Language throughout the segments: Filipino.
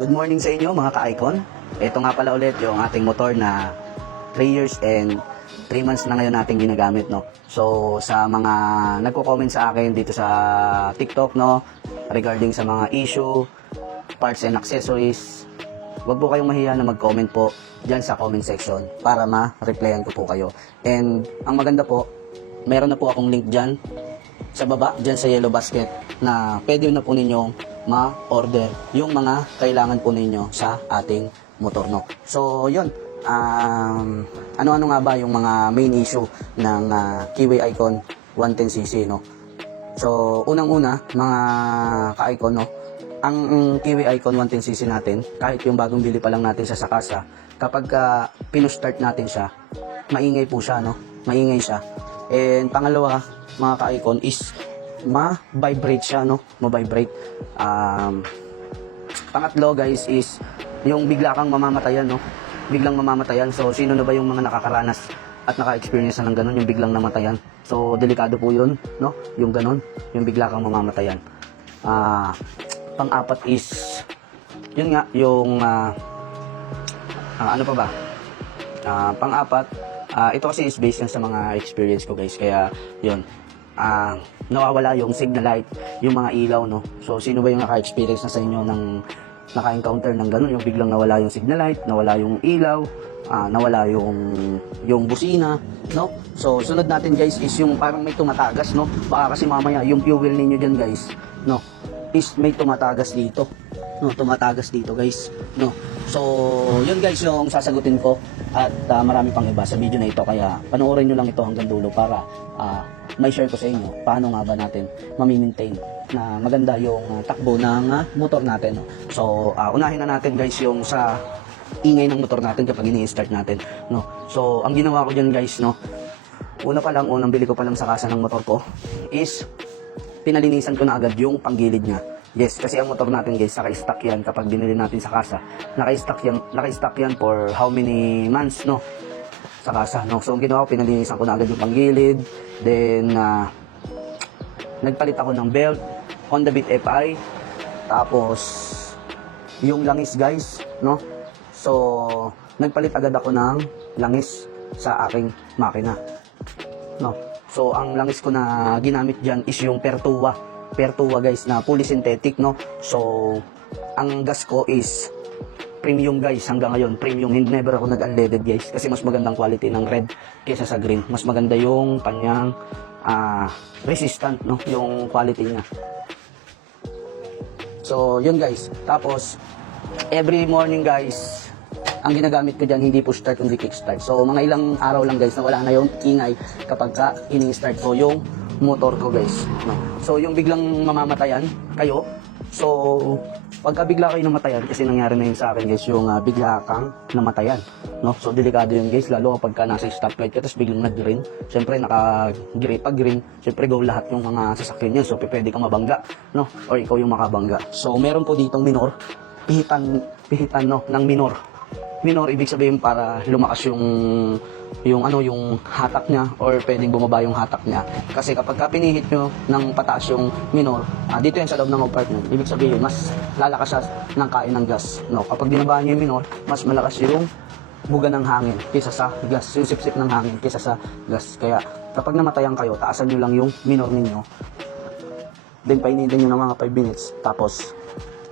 Good morning sa inyo mga ka-icon. Ito nga pala ulit yung ating motor na 3 years and 3 months na ngayon natin ginagamit, no. So sa mga nagko-comment sa akin dito sa TikTok, no, regarding sa mga issue, parts and accessories, wag po kayong mahiya na mag-comment po diyan sa comment section para ma-replyan ko po kayo. And ang maganda po, meron na po akong link diyan sa baba, diyan sa yellow basket, na pwede na po ninyong ma-order yung mga kailangan po ninyo sa ating motor, no. So yun, ano-ano nga ba yung mga main issue ng Keyway Icon 110cc, no. So unang-una mga ka-icon, no, ang Keyway Icon 110cc natin, kahit yung bagong bili pa lang natin sa Sakasa, kapag pino-start natin siya, maingay po siya, no, maingay siya. And pangalawa mga ka-icon is ma-vibrate siya, no, ma-vibrate. Pangatlo guys is yung bigla kang mamamatayan, no, biglang mamamatayan. So sino na ba yung mga nakakaranas at naka-experience ng ganun, yung biglang namatayan? So delikado po yun, no, yung ganun, yung bigla kang mamamatayan. Pang-apat is yun nga, yung ano pa ba, pang-apat, ito kasi is based yan sa mga experience ko guys, kaya yun, nawawala yung signal light, yung mga ilaw, no. So sino ba yung naka-experience na sa inyo ng naka-encounter ng ganun, yung biglang nawala yung signal light, nawala yung ilaw, nawala yung busina, no. So sunod natin guys is yung parang may tumatagas, no. Baka kasi mamaya yung fuel ninyo dyan guys, no, is may tumatagas dito, no, tumatagas dito guys, no. So yun guys yung sasagutin ko, at marami pang iba sa video na ito, kaya panoorin nyo lang ito hanggang dulo para may share ko sa inyo paano nga ba natin mami-maintain na maganda yung takbo ng motor natin, no? So unahin na natin guys yung sa ingay ng motor natin kapag ini-start natin, no. So ang ginawa ko dyan guys, no, unang bili ko pa lang sa kasa ng motor ko is pinalinisan ko na agad yung panggilid niya. Yes, kasi ang motor natin guys, naka-stock yan kapag binili natin sa kasa. Naka-stock yan for how many months, no, sa kasa, no. So ang ginawa ko, pinalinisan ko na agad yung panggilid. Then nagpalit ako ng belt, Honda Beat FI, tapos yung langis guys, no. So nagpalit agad ako ng langis sa aking makina, no. So ang langis ko na ginamit diyan is yung Pertua guys, na fully synthetic, no. So ang gas ko is premium guys, hanggang ngayon premium. Hindi, never ako nag-unleaded guys, kasi mas magandang quality ng red kaysa sa green. Mas maganda yung kanyang resistant, no, yung quality niya. So yun guys. Tapos every morning guys, ang ginagamit ko dyan, hindi push start kundi kick start. So mga ilang araw lang guys na wala na yung ingay kapag ini-start ko yung motor ko guys, no. So yung biglang mamamatayan kayo, so pagka bigla kayo namatayan, kasi nangyari na yun sa akin guys, yung bigla kang namatayan, no. So delikado yun guys, lalo kapag nasa stoplight ka tapos biglang nag-green. Siyempre pag green, siyempre go lahat yung mga sasakyan niyan, so pwede kang mabangga, no, or ikaw yung makabangga. So meron po ditong minor, pihitan no, ng minor, ibig sabihin para lumakas yung hatak niya, or pwedeng bumaba yung hatak niya. Kasi kapag pinihit nyo ng pataas yung minor, dito yan sa loob ng compartment, ibig sabihin mas lalakas siya ng kain ng gas, no. Kapag binabaan nyo yung minor, mas malakas yung buga ng hangin kaysa sa gas, yung sipsip ng hangin kaysa sa gas. Kaya kapag namatayan kayo, taasan nyo lang yung minor ninyo, then painitin nyo ng mga 5 minutes, tapos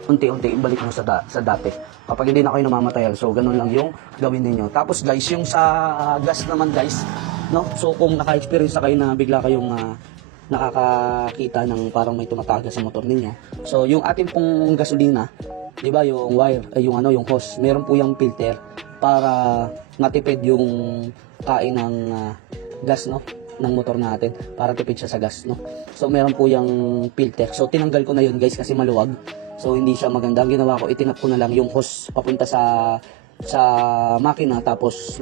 unti-unti ibalik mo sa dati. Kapag hindi na kayo namamatayan, so ganun lang yung gawin niyo. Tapos guys, yung sa gas naman guys, no, so kung naka-experience na kayo na bigla kayong nakakakita ng parang may tumatagas sa motor ninyo, so yung ating pong gasolina, di ba, yung wire, yung hose, meron po yung filter para matipid yung kain ng gas, no, ng motor natin, para tipid siya sa gas, no. So meron po yung filter. So tinanggal ko na yun guys kasi maluwag. So hindi siya maganda. Ang ginawa ko, itinap ko na lang yung hose papunta sa makina, tapos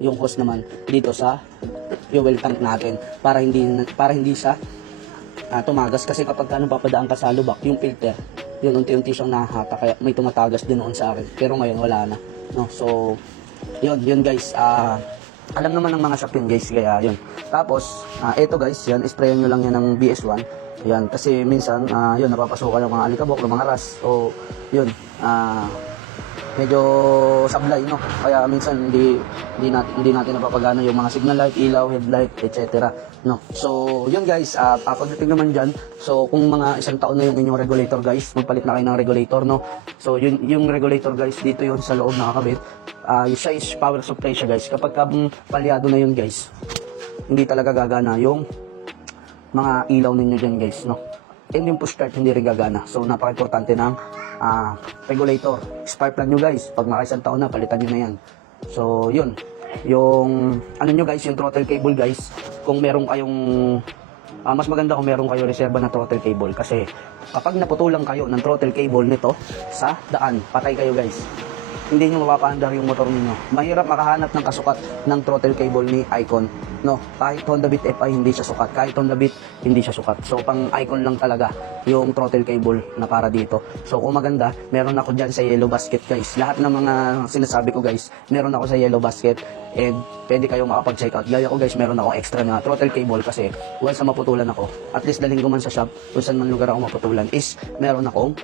yung hose naman dito sa fuel tank natin para hindi siya tumagas. Kasi kapag papadaan ka sa lubak, yung filter, yun unti-unti siyang nahahata, kaya may tumatagas din noon sa akin. Pero ngayon wala na, no. So yun guys, alam naman ng mga shop yun guys, kaya yun. Tapos ito guys, yan, sprayan nyo lang yan ng BS1. Yan, kasi minsan, yun, napapasukan ng mga alikabok, ng mga ras. O, yun, medyo sablay, no? Kaya minsan hindi natin napapagana yung mga signal light, ilaw, headlight, etc. No? So, yun guys, pagdating naman dyan, so kung mga isang taon na yung inyong regulator guys, magpalit na kayo ng regulator, no? So, yun, yung regulator guys, dito yun sa loob nakakabit. Siya is power supply siya guys. Kapag palyado na yun guys, hindi talaga gagana yung mga ilaw ninyo dyan guys, no? And yung push start hindi rin gagana. So napaka-importante ng regulator. Spark plug nyo guys, pag makaisang taon na, palitan nyo na yan. So yun, yung ano nyo guys, yung throttle cable guys, kung meron kayong mas maganda kung meron kayo reserba na throttle cable, kasi kapag naputulan kayo ng throttle cable nito sa daan, patay kayo guys. Hindi nyo mapapaandar yung motor ninyo. Mahirap makahanap ng kasukat ng throttle cable ni Icon, no? Kahit Honda Beat FI hindi siya sukat, kahit Honda Beat hindi siya sukat. So pang Icon lang talaga yung throttle cable na para dito. So kung maganda, meron ako dyan sa Yellow Basket guys. Lahat ng mga sinasabi ko guys, meron ako sa Yellow Basket, and pwede kayo makapag-check out. Gaya ko guys, meron ako extra na throttle cable kasi once na maputulan ako, at least daling ko man sa shop, kung saan man lugar ako maputulan, is meron akong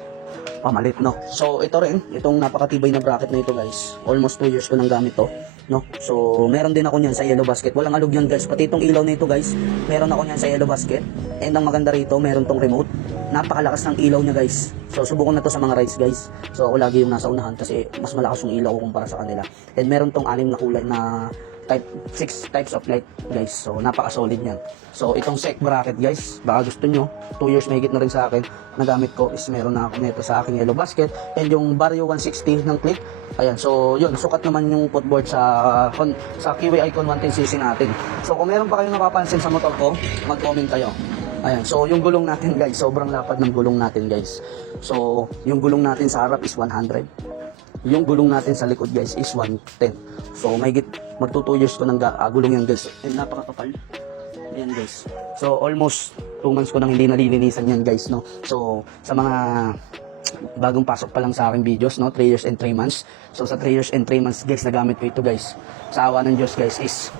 pamalit, no? So ito rin, itong napakatibay na bracket na ito guys, almost 2 years ko nang gamit to, no? So meron din ako niyan sa Yellow Basket. Walang alog yun guys, pati itong ilaw na ito guys, meron ako niyan sa Yellow Basket. And ang maganda rito, meron tong remote. Napakalakas ng ilaw niya guys. So subukan na to sa mga rides guys. So ako lagi yung nasa unahan kasi mas malakas yung ilaw ko kumpara sa kanila. And meron tong 6 na kulay na 6 types of light guys. So napaka-solid niyan. So itong SEC bracket guys, baka gusto nyo, 2 years may higit na rin sa akin, nagamit ko is meron na ako nito sa aking Yellow Basket. And yung Vario 160 ng click, ayan, so yun, sukat naman yung footboard sa Kiwi Icon 110cc natin. So kung meron pa kayong napapansin sa motor ko, mag-comment kayo. Ayan, so yung gulong natin guys, sobrang lapad ng gulong natin guys. So yung gulong natin sa harap is 100. Yung gulong natin sa likod guys is 110. So may magto 2 years ko ng gulong yan guys. And napakakapal. Ayan guys. So almost 2 months ko nang hindi nalilinisan yan guys, no. So sa mga bagong pasok pa lang sa aking videos, no, 3 years and 3 months. So sa 3 years and 3 months guys, nagamit ko ito guys. Sa awa ng Diyos guys, is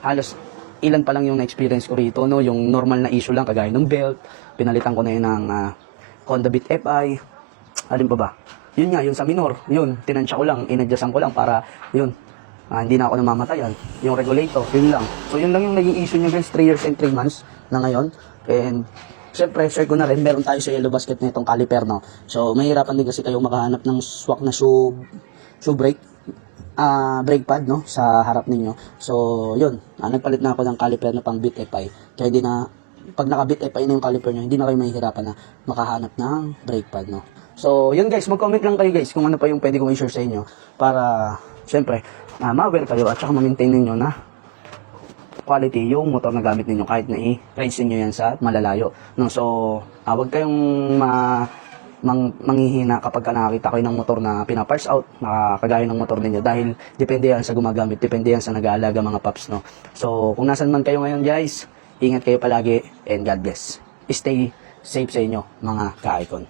halos ilan pa lang yung na-experience ko rito, no. Yung normal na issue lang kagaya ng belt, pinalitan ko na yun ng Honda Beat FI. Alin pa ba? Yun nga, yung sa minor, yun, tinansya ko lang, inadjustan ko lang para, yun, hindi na ako namamatayan. Yung regulator, yun lang. So, yun lang yung naging issue niya guys, 3 years and 3 months na ngayon. And, syempre, share ko na rin, meron tayo sa Yellow Basket na itong caliper, no. So, mahirapan din kasi kayo makahanap ng swak na shoe brake, brake pad, no, sa harap ninyo. So, yun, nagpalit na ako ng caliper na pang Beat FI. Kaya di na, pag naka-Beat FI na yung caliper nyo, hindi na kayo mahihirapan na makahanap ng brake pad, no. So, yun guys, mag-comment lang kayo guys kung ano pa yung pwede kong i-share sa inyo para, syempre, ma-aware kayo at saka ma-maintain ninyo na quality yung motor na gamit ninyo kahit na i-rides ninyo yan sa malalayo. No? So, wag kayong manghihina kapag nakakita kayo ng motor na pina-parts out, kagaya ng motor ninyo dahil depende yan sa gumagamit, depende yan sa nag-aalaga mga paps, no? So, kung nasan man kayo ngayon guys, ingat kayo palagi and God bless. Stay safe sa inyo mga ka-icon.